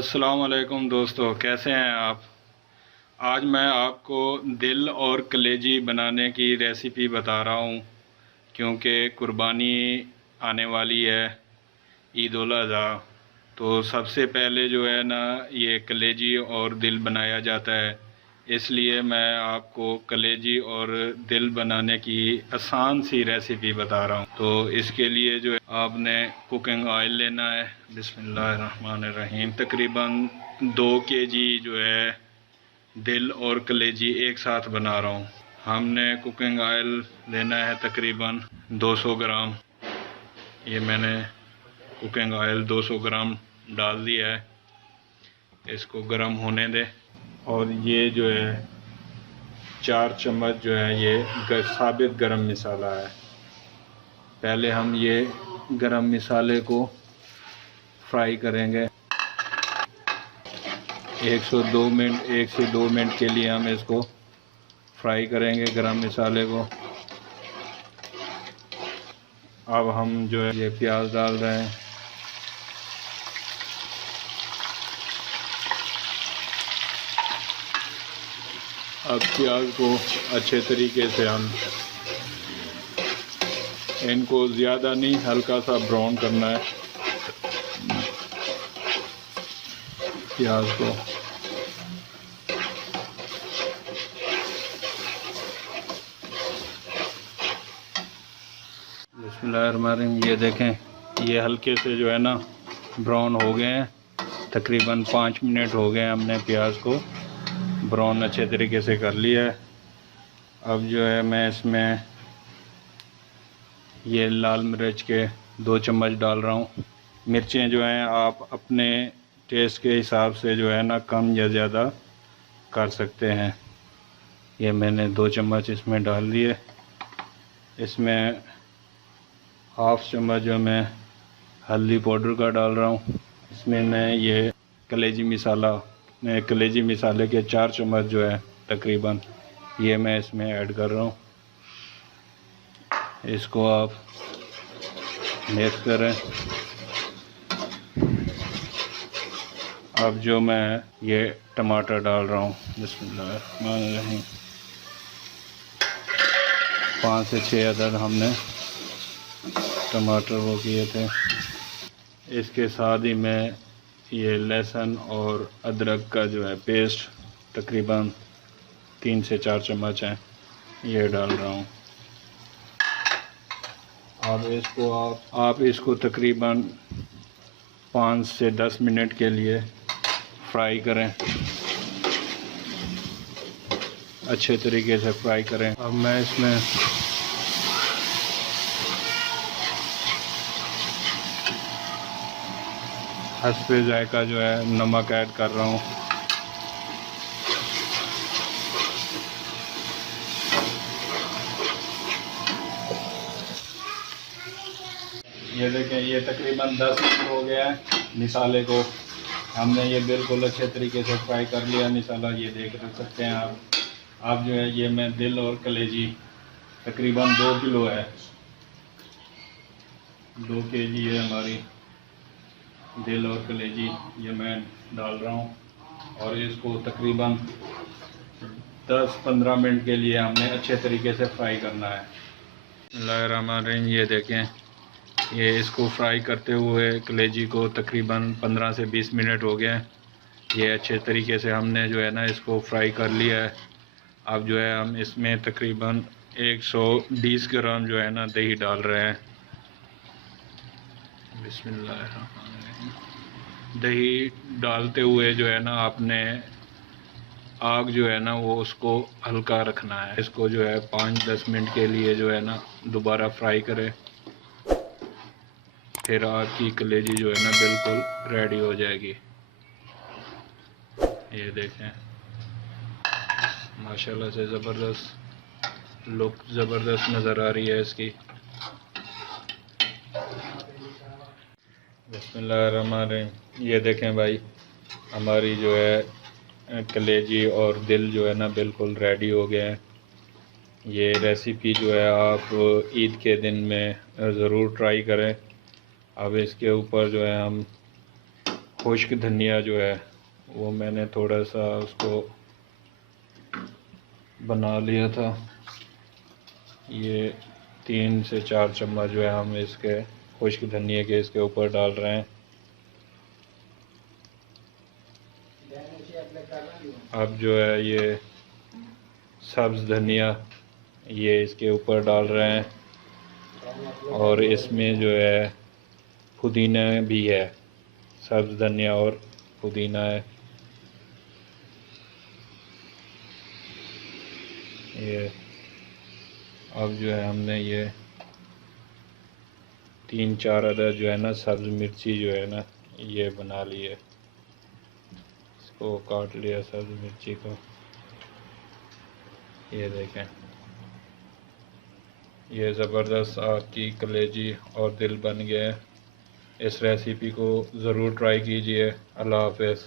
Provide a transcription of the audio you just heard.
अस्सलाम वालेकुम दोस्तों, कैसे हैं आप। आज मैं आपको दिल और कलेजी बनाने की रेसिपी बता रहा हूँ, क्योंकि कुर्बानी आने वाली है, ईद उल अज़हा। तो सबसे पहले जो है ना, ये कलेजी और दिल बनाया जाता है। इसलिए मैं आपको कलेजी और दिल बनाने की आसान सी रेसिपी बता रहा हूँ। तो इसके लिए जो है आपने कुकिंग ऑयल लेना है। बिस्मिल्लाहिर्रहमानिर्रहीम। तकरीबन 2 kg जो है दिल और कलेजी एक साथ बना रहा हूँ। हमने कुकिंग ऑयल लेना है तकरीबन 200 ग्राम। ये मैंने कुकिंग ऑयल 200 ग्राम डाल दिया है। इसको गर्म होने दें। और ये जो है 4 चम्मच जो है ये साबित गरम मसाला है। पहले हम ये गरम मसाले को फ्राई करेंगे। 1 से 2 मिनट के लिए हम इसको फ्राई करेंगे गरम मसाले को। अब हम जो है ये प्याज डाल रहे हैं। अब प्याज को अच्छे तरीके से हम इनको ज़्यादा नहीं, हल्का सा ब्राउन करना है प्याज को। बिस्मिल्लाहिर्रहमानिर्रहीम। ये देखें, ये हल्के से जो है ना ब्राउन हो गए हैं। तकरीबन 5 मिनट हो गए, हमने प्याज को ब्राउन अच्छे तरीके से कर लिया है। अब जो है मैं इसमें ये लाल मिर्च के 2 चम्मच डाल रहा हूँ। मिर्चें जो हैं आप अपने टेस्ट के हिसाब से जो है ना कम या ज़्यादा कर सकते हैं। ये मैंने 2 चम्मच इसमें डाल दिए। इसमें हाफ़ चम्मच जो मैं हल्दी पाउडर का डाल रहा हूँ। इसमें मैं ये कलेजी मसाले के 4 चम्मच जो है तकरीबन ये मैं इसमें ऐड कर रहा हूँ। इसको आप मिक्स करें। अब जो मैं ये टमाटर डाल रहा हूँ। बिस्मिल्लाहिर्रहमानिर्रहीम। 5 से 6 अदद हमने टमाटर वो किए थे। इसके साथ ही मैं ये लहसुन और अदरक का जो है पेस्ट तकरीबन 3 से 4 चम्मच है, ये डाल रहा हूँ। अब आप इसको तकरीबन 5 से 10 मिनट के लिए फ्राई करें, अच्छे तरीके से फ्राई करें। अब मैं इसमें हस्बे जायका जो है नमक ऐड कर रहा हूँ। ये देखें, ये तकरीबन 10 मिनट हो गया है। मसाले को हमने ये बिल्कुल अच्छे तरीके से फ्राई कर लिया मसाला। ये देख सकते हैं आप जो है ये मैं दिल और कलेजी तकरीबन 2 किलो है, 2 kg है हमारी दिल और कलेजी, ये मैं डाल रहा हूँ। और इसको तकरीबन 10-15 मिनट के लिए हमने अच्छे तरीके से फ्राई करना है। बिस्मिल्लाहिर्रहमानिर्रहीम। ये देखें, ये इसको फ्राई करते हुए कलेजी को तकरीबन 15 से 20 मिनट हो गए हैं। ये अच्छे तरीके से हमने जो है ना इसको फ्राई कर लिया है। अब जो है हम इसमें तकरीबन 120 ग्राम जो है ना दही डाल रहे हैं। बिस्मिल्लाहिर्रहमानिर्रहीम। दही डालते हुए जो है ना आपने आग जो है ना वो उसको हल्का रखना है। इसको जो है 5-10 मिनट के लिए जो है ना दोबारा फ्राई करें, फिर आपकी कलेजी जो है ना बिल्कुल रेडी हो जाएगी। ये देखें, माशाल्लाह से ज़बरदस्त लुक, ज़बरदस्त नज़र आ रही है इसकी। बिस्मिल्लाहिर्रहमानिर्रहीम। ये देखें भाई, हमारी जो है कलेजी और दिल जो है ना बिल्कुल रेडी हो गए हैं। ये रेसिपी जो है आप ईद के दिन में ज़रूर ट्राई करें। अब इसके ऊपर जो है हम खुश्क धनिया जो है वो मैंने थोड़ा सा उसको बना लिया था। ये 3 से 4 चम्मच जो है हम इसके खुश्क धनिया के इसके ऊपर डाल रहे हैं। अब जो है ये सब्ज़ धनिया ये इसके ऊपर डाल रहे हैं और इसमें जो है पुदीना भी है, सब्ज़ धनिया और पुदीना है। ये अब जो है हमने ये 3-4 अदद जो है ना सब्ज़ मिर्ची जो है ना ये बना ली है, इसको काट लिया सब्ज़ मिर्ची को। ये देखें, ये ज़बरदस्त आपकी कलेजी और दिल बन गया है। इस रेसिपी को ज़रूर ट्राई कीजिए। अल्लाह हाफ़िज़।